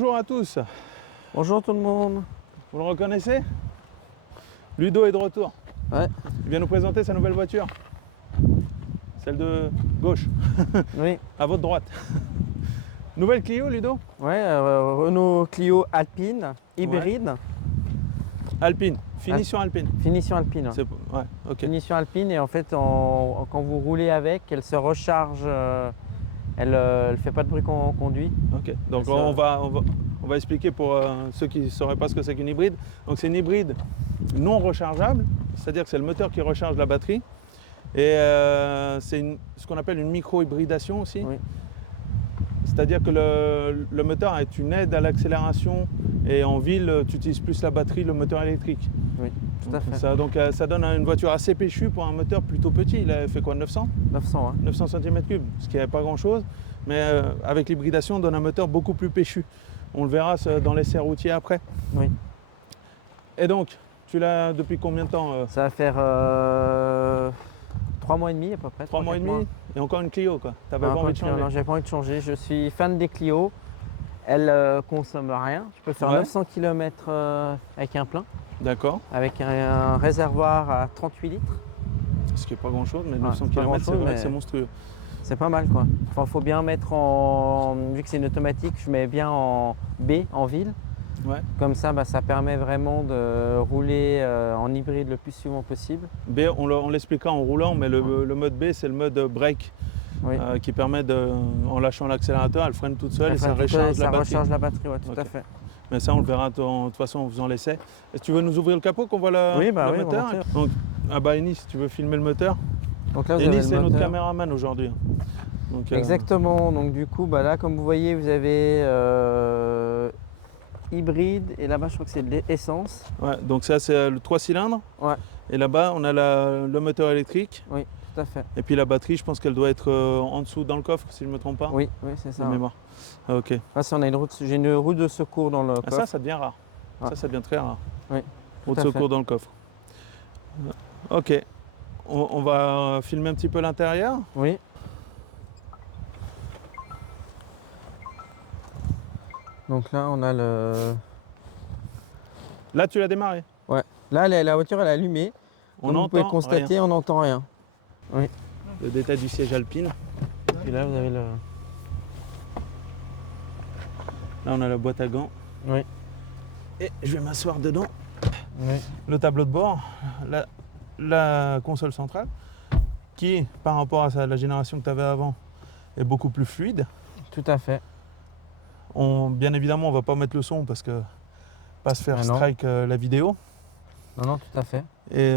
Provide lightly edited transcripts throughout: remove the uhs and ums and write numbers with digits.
Bonjour à tous. Bonjour tout le monde. Vous le reconnaissez? Ludo est de retour. Ouais. Il vient nous présenter sa nouvelle voiture. Celle de gauche. Oui. À votre droite. Nouvelle Clio, Ludo? Ouais, Renault Clio Alpine, hybride. Alpine. Finition Alpine. Finition Alpine. Ouais. Ouais, ok. Finition Alpine et en fait, quand vous roulez avec, elle se recharge. Elle ne fait pas de bruit quand on conduit. Ok. Donc on va expliquer pour ceux qui ne sauraient pas ce que c'est qu'une hybride. Donc c'est une hybride non rechargeable, c'est-à-dire que c'est le moteur qui recharge la batterie. Et c'est ce qu'on appelle une micro-hybridation aussi. Oui. C'est-à-dire que le moteur est une aide à l'accélération et en ville, tu utilises plus la batterie, le moteur électrique. Oui, tout à fait. Ça donne une voiture assez péchue pour un moteur plutôt petit. Il a fait quoi, 900? 900, hein. 900 cm3, ce qui n'est pas grand-chose. Mais avec l'hybridation, on donne un moteur beaucoup plus péchu. On le verra dans l'essai routier après. Oui. Et donc, tu l'as depuis combien de temps Ça va faire 3 mois et demi à peu près. 3 mois et demi. Et encore une Clio, quoi. Tu n'avais pas envie de changer? Non, j'avais pas envie de changer. Je suis fan des Clio. Elle consomme rien. Je peux faire 900 km avec un plein. D'accord. Avec un réservoir à 38 litres. Ce qui n'est pas grand-chose, mais 900 km, c'est vrai que c'est monstrueux. C'est pas mal, quoi. Enfin, faut bien mettre en... Vu que c'est une automatique, je mets bien en B, en ville. Ouais. Comme ça, ça permet vraiment de rouler en hybride le plus souvent possible. B, on l'expliquera en roulant, mais le mode B, c'est le mode break. Oui. Qui permet, en lâchant l'accélérateur, elle freine toute seule et ça recharge la batterie. Ça recharge la batterie, ouais, tout à fait. Mais ça, on le verra de toute façon en faisant l'essai. Est-ce que tu veux nous ouvrir le capot qu'on voit le moteur? Donc, Ennis, tu veux filmer le moteur? Donc là, Ennis, c'est notre caméraman aujourd'hui. Exactement. Donc du coup, là, comme vous voyez, vous avez hybride et là-bas, je crois que c'est de l'essence. Ouais, donc ça, c'est le 3 cylindres. Ouais. Et là-bas, on a le moteur électrique. Oui, tout à fait. Et puis la batterie, je pense qu'elle doit être en dessous dans le coffre, si je ne me trompe pas. Oui, c'est ça. De mémoire. Ah, ok. Là, si on a j'ai une roue de secours dans le coffre. Ça devient rare. Ouais. Ça devient très rare. Oui. Roue de secours dans le coffre. Ok. On va filmer un petit peu l'intérieur. Oui. Donc là, on a le... Là, tu l'as démarré? Ouais. Là, la voiture, elle est allumée. Comme vous pouvez constater, rien. on n'entend rien. Oui. Le détail du siège Alpine. Et là, vous avez le... Là, on a la boîte à gants. Oui. Et je vais m'asseoir dedans. Oui. Le tableau de bord. La console centrale. Qui, par rapport à la génération que tu avais avant, est beaucoup plus fluide. Tout à fait. Bien évidemment, on ne va pas mettre le son parce que pas se faire strike la vidéo. Non, tout à fait. Et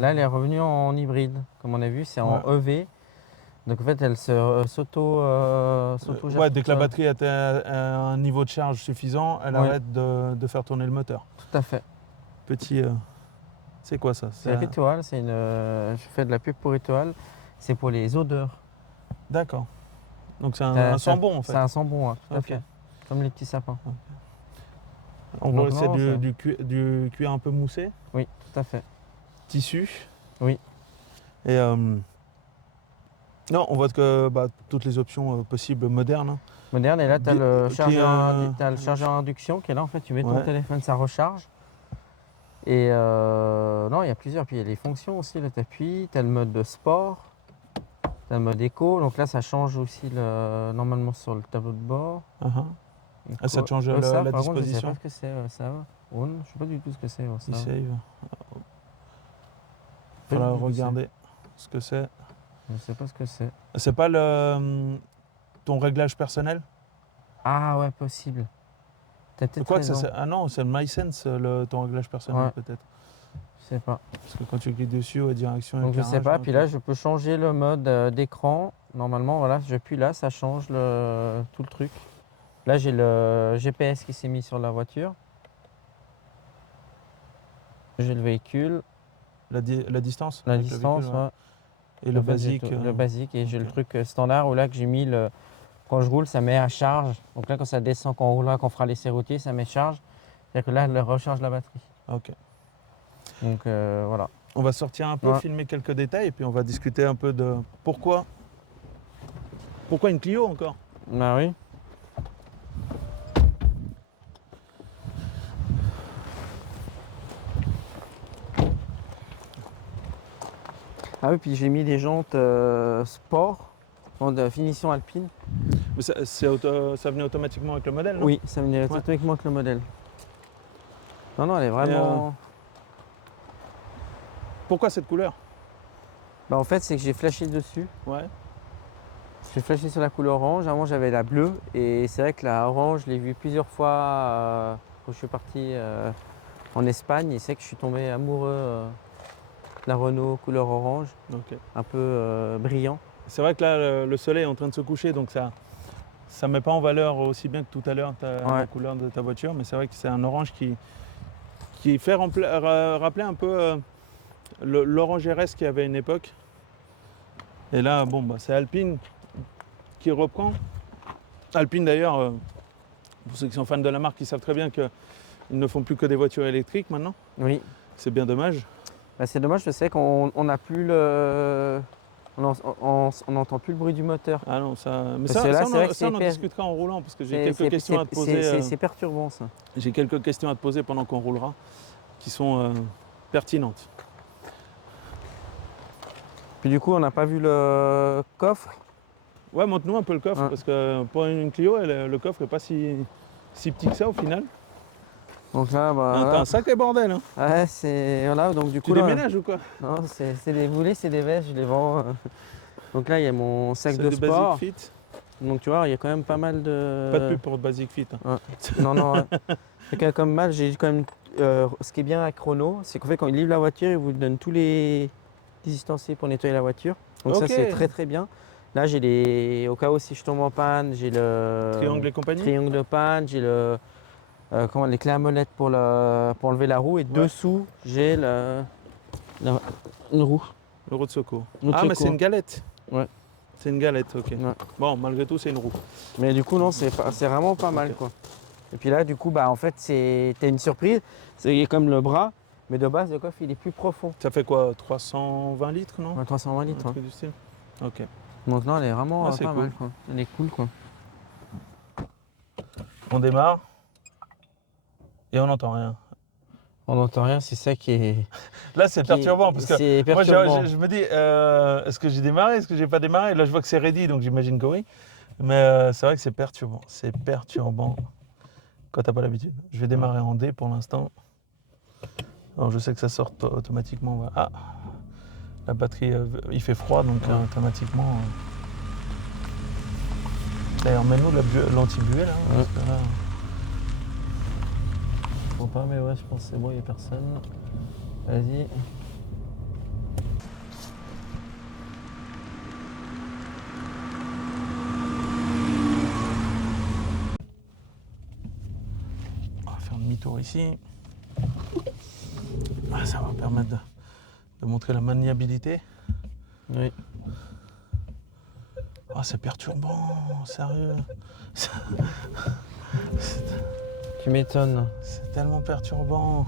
là, elle est revenue en hybride. Comme on a vu, c'est en EV. Donc en fait, elle s'auto ouais, dès que la batterie est à un niveau de charge suffisant, elle arrête de faire tourner le moteur. Tout à fait. Petit... c'est quoi ça? C'est Ritual. Je fais de la pub pour Ritual. C'est pour les odeurs. D'accord. Donc c'est un sambon en fait. C'est un sambon, ouais, tout à fait. Comme les petits sapins. Okay. On voit que c'est du cuir un peu moussé. Oui, tout à fait. Tissu. Oui. Et non, on voit que toutes les options possibles modernes. Hein. Moderne, et là tu as le chargeur à induction qui est là. En fait, tu mets ton téléphone, ça recharge. Et non, il y a plusieurs. Puis il y a les fonctions aussi, le tapis. Tu as le mode de sport. Tu as le mode éco. Donc là, ça change aussi normalement sur le tableau de bord. Ça te change la disposition. Je ne sais pas ce que c'est, ça. Je ne sais pas du tout ce que c'est. Il save. Il faudra regarder ce que c'est. Je ne sais pas ce que c'est. C'est pas ton réglage personnel? Ah ouais, possible. T'as peut-être raison. Ah non, c'est le MySense, ton réglage personnel peut-être. Je sais pas. Parce que quand tu cliques dessus, direction donc je sais pas. Puis là, je peux changer le mode d'écran. Normalement, voilà, j'appuie là, ça change tout le truc. Là, j'ai le GPS qui s'est mis sur la voiture. J'ai le véhicule. La distance? La distance, ouais. Et le basique? Le basique. Et j'ai le truc standard où là que j'ai mis quand je roule, ça met à charge. Donc là, quand ça descend, quand on roulera, quand on fera l'essai routier, ça met charge. C'est-à-dire que là, elle recharge la batterie. Ok. Donc voilà. On va sortir un peu, filmer quelques détails et puis on va discuter un peu de pourquoi une Clio encore? Bah oui. Ah oui, puis j'ai mis des jantes sport de finition alpine. Mais ça venait automatiquement avec le modèle, non? Oui, ça venait automatiquement avec le modèle. Non, elle est vraiment... Pourquoi cette couleur? Bah, en fait, c'est que j'ai flashé dessus. Ouais. J'ai flashé sur la couleur orange. Avant, j'avais la bleue. Et c'est vrai que la orange, je l'ai vue plusieurs fois quand je suis parti en Espagne. Et c'est vrai que je suis tombé amoureux de la Renault couleur orange. Okay. Un peu brillant. C'est vrai que là, le soleil est en train de se coucher. Donc ça ne met pas en valeur aussi bien que tout à l'heure la couleur de ta voiture. Mais c'est vrai que c'est un orange qui fait rappeler un peu l'orange RS qu'il y avait à une époque. Et là, bon, bah, c'est Alpine qui reprend. Alpine d'ailleurs, pour ceux qui sont fans de la marque, ils savent très bien qu'ils ne font plus que des voitures électriques maintenant. Oui. C'est bien dommage. Bah, c'est dommage, je sais qu'on n'a plus le... On n'entend plus le bruit du moteur. Ah non, ça... Mais ça, on en discutera en roulant, parce que j'ai quelques questions à te poser. C'est perturbant, ça. J'ai quelques questions à te poser pendant qu'on roulera, qui sont pertinentes. Puis du coup, on n'a pas vu le coffre. Ouais, montre-nous un peu le coffre, parce que pour une Clio, le coffre n'est pas si petit que ça au final. Donc là, t'as un sacré bordel. Hein. Ouais, c'est... Voilà, donc du coup... Tu déménages ou quoi? Non, c'est des boulets, c'est des vestes, je les vends. Donc là, il y a mon sac de sport. Basic Fit. Donc tu vois, il y a quand même pas mal de... Pas de pub pour Basic Fit. Hein. Ouais. Non. C'est quand même mal. J'ai quand même... ce qui est bien avec Renault, c'est qu'en fait, quand ils livrent la voiture, ils vous donnent tous les ustensiles pour nettoyer la voiture. Donc ça, c'est très très bien. Là, j'ai les... Au cas où si je tombe en panne, j'ai le... Triangle et compagnie. Triangle de panne, j'ai le... les clés à molette pour enlever la roue. Et dessous, j'ai une roue. Le roue de secours. Mais c'est une galette. Ouais. C'est une galette, ok. Ouais. Bon, malgré tout, c'est une roue. Mais du coup, non, c'est vraiment pas mal, quoi. Et puis là, du coup, bah, en fait, t'as une surprise. C'est comme le bras, mais de base, le coffre, il est plus profond. Ça fait quoi, 320 litres, non? Ouais, 320 litres. Du style. Ok. Donc non, elle est vraiment pas cool. mal, quoi. Elle est cool, quoi. On démarre et on n'entend rien. On n'entend rien, c'est ça qui est... Là, c'est perturbant parce que moi, je me dis, est-ce que j'ai démarré, est-ce que j'ai pas démarré? Là, je vois que c'est ready, donc j'imagine que oui. Mais c'est vrai que c'est perturbant. C'est perturbant quand t'as pas l'habitude. Je vais démarrer en D pour l'instant. Alors, je sais que ça sort automatiquement. Ah, la batterie, il fait froid, donc automatiquement. D'ailleurs, mets-nous l'anti-buée là. Parce que là... Je vois pas, mais ouais, je pense que c'est bon, il n'y a personne. Vas-y. On va faire demi-tour ici. Ah, ça va permettre de montrer la maniabilité. Oui. Ah, c'est perturbant, sérieux. Tu m'étonnes. C'est tellement perturbant.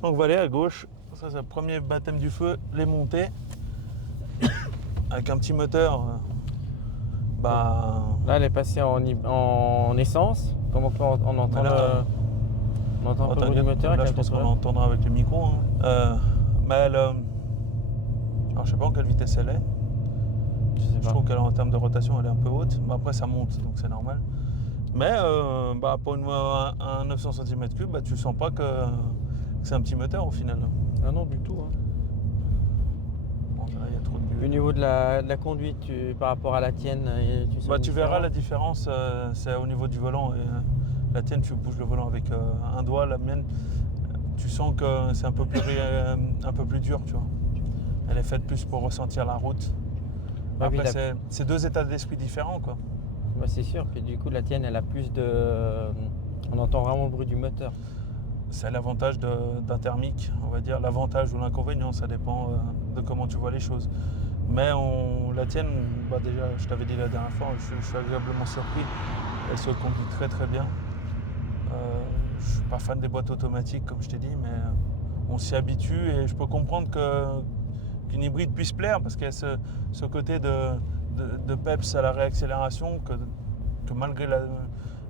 Donc, on va aller à gauche. Ça, c'est le premier baptême du feu, les montées. Avec un petit moteur. Là, elle est passée en essence. Comme on entend on entend un peu le bruit du moteur. Là, je pense qu'on l'entendra avec le micro. Hein. Mais elle... alors, je sais pas en quelle vitesse elle est. Je trouve qu'en termes de rotation, elle est un peu haute. Mais après, ça monte, donc c'est normal. Mais pour un 900 cm3, tu sens pas que c'est un petit moteur au final. Ah non, du tout. Hein. Bon, là, il y a trop de buée. Au niveau de la conduite, par rapport à la tienne, tu verras la différence, c'est au niveau du volant. Et, la tienne, tu bouges le volant avec un doigt. La mienne, tu sens que c'est un peu plus dur, tu vois. Elle est faite plus pour ressentir la route. Après, c'est deux états d'esprit différents, quoi. Bah, c'est sûr, puis du coup la tienne elle a plus de... On entend vraiment le bruit du moteur. C'est l'avantage d'un thermique, on va dire. L'avantage ou l'inconvénient, ça dépend de comment tu vois les choses. Mais la tienne, déjà, je t'avais dit la dernière fois, je suis agréablement surpris. Elle se conduit très très bien. Je ne suis pas fan des boîtes automatiques comme je t'ai dit, mais on s'y habitue et je peux comprendre qu'une hybride puisse plaire parce qu'il y a ce côté de peps à la réaccélération que malgré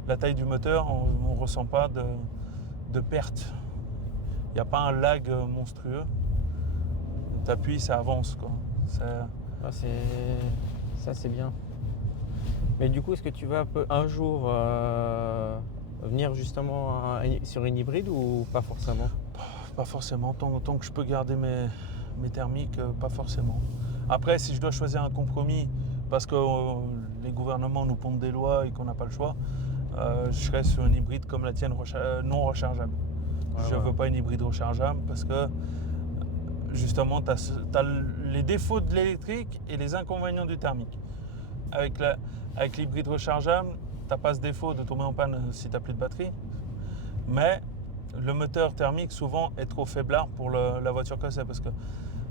la taille du moteur, on ne ressent pas de perte. Il n'y a pas un lag monstrueux. t'appuies, ça avance, quoi. Ah, ça c'est bien. Mais du coup, est-ce que tu vas un jour venir justement sur une hybride ou pas forcément? Pas forcément, tant que je peux garder mes thermiques, pas forcément. Après, si je dois choisir un compromis, parce que les gouvernements nous pondent des lois et qu'on n'a pas le choix, je serais sur une hybride comme la tienne, non rechargeable. Je ne veux pas une hybride rechargeable parce que justement, tu as les défauts de l'électrique et les inconvénients du thermique. Avec l'hybride rechargeable, tu n'as pas ce défaut de tomber en panne si tu n'as plus de batterie. Mais le moteur thermique, souvent, est trop faiblard pour la voiture que c'est. Parce que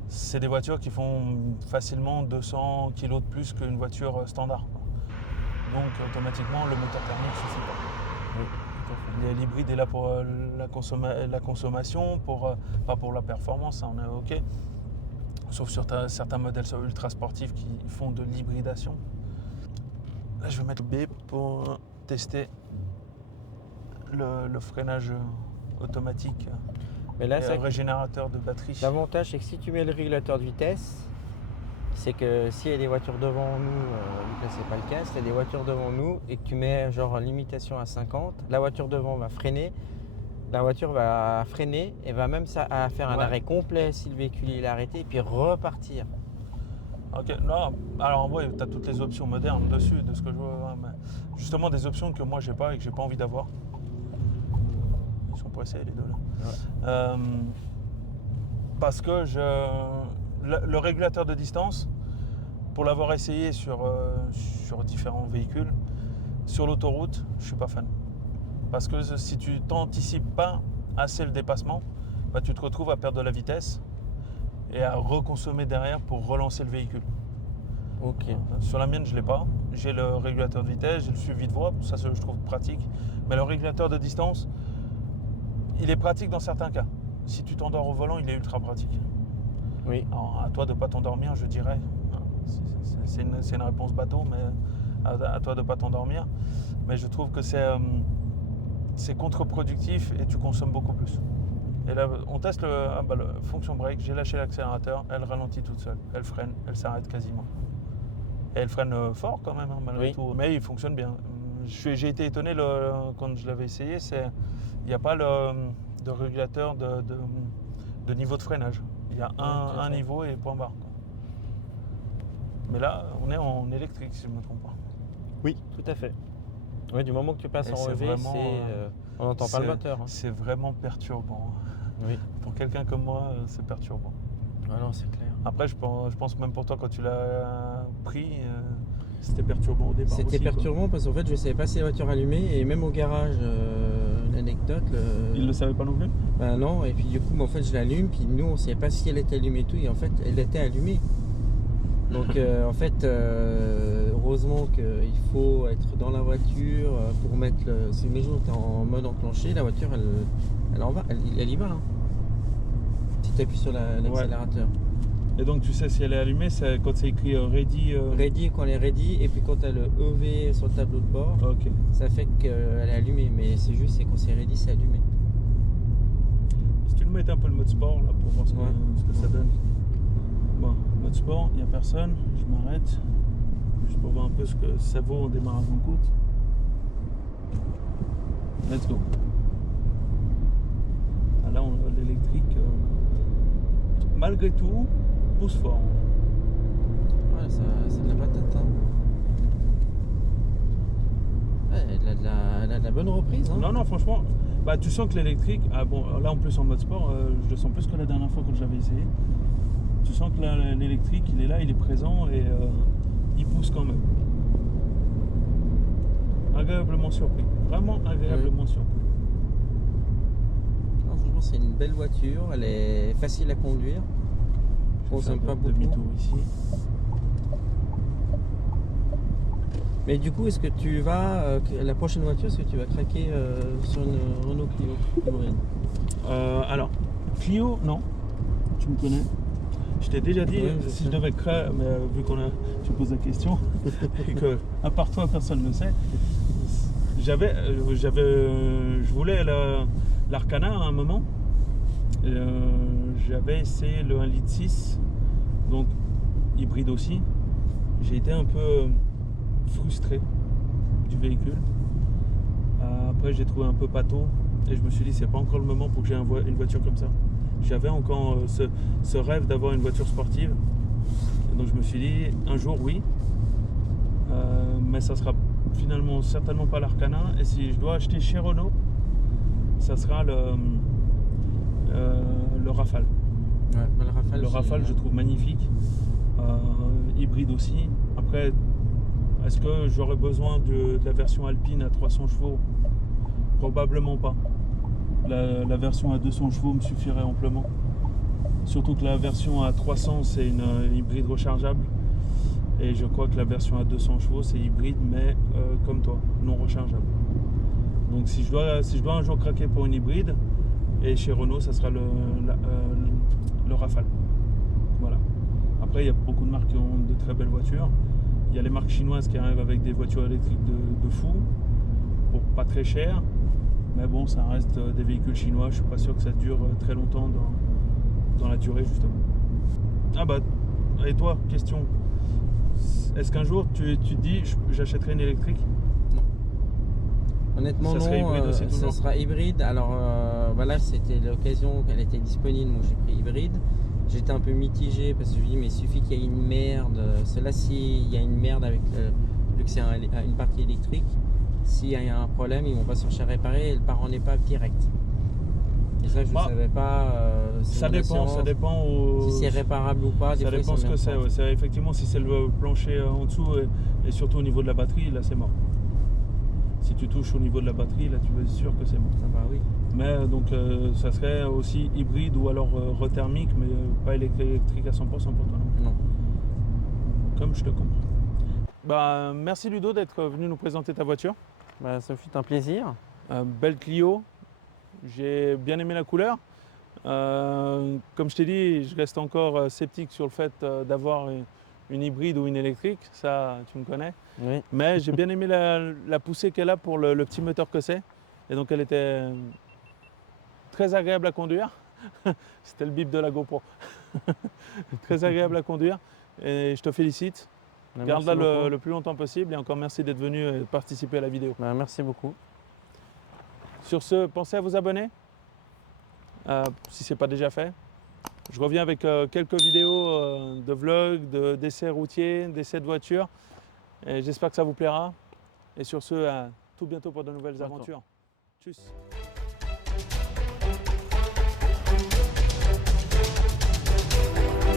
c'est des voitures qui font facilement 200 kg de plus qu'une voiture standard. Donc, automatiquement, le moteur thermique ne suffit pas. Oui. L'hybride est là pour la consommation, pas pour la performance, ça on est OK. Sauf sur certains modèles ultra sportifs qui font de l'hybridation. Là, je vais mettre B pour tester le freinage automatique. Mais là, et le régénérateur de batterie. L'avantage, c'est que si tu mets le régulateur de vitesse, c'est que s'il y a des voitures devant nous, là c'est pas le cas, s'il y a des voitures devant nous et que tu mets genre limitation à 50, la voiture devant va freiner, la voiture va freiner et va même faire un arrêt complet si le véhicule est arrêté et puis repartir. Ok, non, alors oui, tu as toutes les options modernes dessus, de ce que je vois, mais justement des options que moi j'ai pas et que j'ai pas envie d'avoir. Ils sont pressés les deux là. Ouais. Parce que le régulateur de distance, pour l'avoir essayé sur différents véhicules, sur l'autoroute, je suis pas fan. Parce que si tu t'anticipes pas assez le dépassement, bah, tu te retrouves à perdre de la vitesse et à reconsommer derrière pour relancer le véhicule. Ok. Sur la mienne, je ne l'ai pas. J'ai le régulateur de vitesse, j'ai le suivi de voie, ça je trouve pratique. Mais le régulateur de distance, il est pratique dans certains cas. Si tu t'endors au volant, il est ultra pratique. Oui. Alors, à toi de ne pas t'endormir, je dirais. C'est une réponse bateau, mais à toi de ne pas t'endormir. Mais je trouve que c'est contre-productif et tu consommes beaucoup plus. Et là, on teste le fonction break, j'ai lâché l'accélérateur, elle ralentit toute seule, elle freine, elle s'arrête quasiment. Et elle freine fort quand même, malgré tout, mais il fonctionne bien. J'ai été étonné quand je l'avais essayé, il n'y a pas de régulateur de niveau de freinage. Il y a un niveau et point barre. Quoi. Mais là, on est en électrique, si je ne me trompe pas. Oui, tout à fait. Oui, du moment que tu passes en EV, on n'entend pas le moteur. Hein. C'est vraiment perturbant. Oui. Pour quelqu'un comme moi, c'est perturbant. Ah non, c'est clair. Après, je pense même pour toi, quand tu l'as pris, c'était perturbant au départ. C'était perturbant parce qu'en fait, je ne savais pas si la voiture allumait et même au garage, l'anecdote. Il ne le savait pas non plus ? Ben non, et puis du coup, en fait, je l'allume, puis nous, on ne savait pas si elle était allumée et tout, et en fait, elle était allumée. Donc en fait, heureusement qu'il faut être dans la voiture pour mettre si mes jours tu es en mode enclenché, la voiture elle y va. Hein. Si tu appuies sur l'accélérateur. Et donc tu sais si elle est allumée, c'est quand c'est écrit ready. Ready quand elle est ready, et puis quand tu as le EV sur le tableau de bord, ça fait qu'elle est allumée, mais c'est juste quand c'est ready, c'est allumé. Si tu nous mettais un peu le mode sport là pour voir ce que ça donne. Bon, mode sport, il n'y a personne, je m'arrête, juste pour voir un peu ce que ça vaut en démarrage en côte. Let's go. Ah, là, on a l'électrique, malgré tout, pousse fort. Ouais, c'est de la patate. Hein. Ouais, elle a de la bonne reprise. Hein. Non, franchement, tu sens que l'électrique, là en plus en mode sport, je le sens plus que la dernière fois quand j'avais essayé. Tu sens que l'électrique, il est là, il est présent et il pousse quand même. Agréablement surpris. Vraiment agréablement surpris. Non, franchement, c'est une belle voiture. Elle est facile à conduire. Je consomme pas beaucoup. Demi-tour ici. Mais du coup, est-ce que tu vas, la prochaine voiture, est-ce que tu vas craquer sur une Renault Clio hybride ? Alors, Clio, non. Tu me connais. Je t'ai déjà dit, si je devais créer, mais vu tu poses la question, et que à part toi personne ne le sait, je voulais l'Arcana à un moment, J'avais essayé le 1,6 litre, donc hybride aussi. J'ai été un peu frustré du véhicule. Après j'ai trouvé un peu pâteau et je me suis dit c'est pas encore le moment pour que j'ai une voiture comme ça. J'avais encore ce rêve d'avoir une voiture sportive. Et donc je me suis dit un jour oui, mais ça sera finalement certainement pas l'Arcana. Et si je dois acheter chez Renault, ça sera le Rafale. Ouais, le Rafale, le Rafale je trouve magnifique. Hybride aussi. Après, est-ce que j'aurais besoin de la version Alpine à 300 chevaux? Probablement pas. La version à 200 chevaux me suffirait amplement. Surtout que la version à 300 c'est une hybride rechargeable. Et je crois que la version à 200 chevaux c'est hybride mais comme toi, non rechargeable. Donc si je dois un jour craquer pour une hybride, et chez Renault ça sera le Rafale. Voilà. Après il y a beaucoup de marques qui ont de très belles voitures. Il y a les marques chinoises qui arrivent avec des voitures électriques de fou pour pas très cher. Mais bon, ça reste des véhicules chinois. Je suis pas sûr que ça dure très longtemps dans la durée justement. Ah bah, et toi, question. Est-ce qu'un jour tu te dis j'achèterai une électrique? Non. Honnêtement ça non, serait hybride aussi, ça sera hybride. Alors voilà, c'était l'occasion qu'elle était disponible, donc j'ai pris hybride. J'étais un peu mitigé parce que je me dis mais il suffit qu'il y ait une merde. Cela s'il y a une merde avec vu que c'est une partie électrique, s'il y a un problème, ils vont pas chercher à réparer et elle part en épave direct. Et ça je ne savais pas. Ça dépend si c'est réparable ou pas. Ça dépend ce que c'est. Ouais. Effectivement, si c'est le plancher en dessous et surtout au niveau de la batterie, là c'est mort. Si tu touches au niveau de la batterie, là tu es sûr que c'est mort. Ah bah oui. Mais donc ça serait aussi hybride ou alors rethermique, mais pas électrique à 100% pour toi. Non. Comme je te comprends. Bah, merci Ludo d'être venu nous présenter ta voiture. Bah, ça fut un plaisir. Belle Clio. J'ai bien aimé la couleur. Comme je t'ai dit, je reste encore sceptique sur le fait d'avoir une hybride ou une électrique. Ça, tu me connais. Oui. Mais j'ai bien aimé la poussée qu'elle a pour le petit moteur que c'est. Et donc elle était très agréable à conduire. C'était le bip de la GoPro. Très agréable à conduire. Et je te félicite. Garde-la le plus longtemps possible. Et encore merci d'être venu participer à la vidéo. Bah, merci beaucoup. Sur ce, pensez à vous abonner. Si ce n'est pas déjà fait. Je reviens avec quelques vidéos de vlogs, d'essais routiers, d'essais de voitures. Et j'espère que ça vous plaira. Et sur ce, à tout bientôt pour de nouvelles aventures. Tchuss.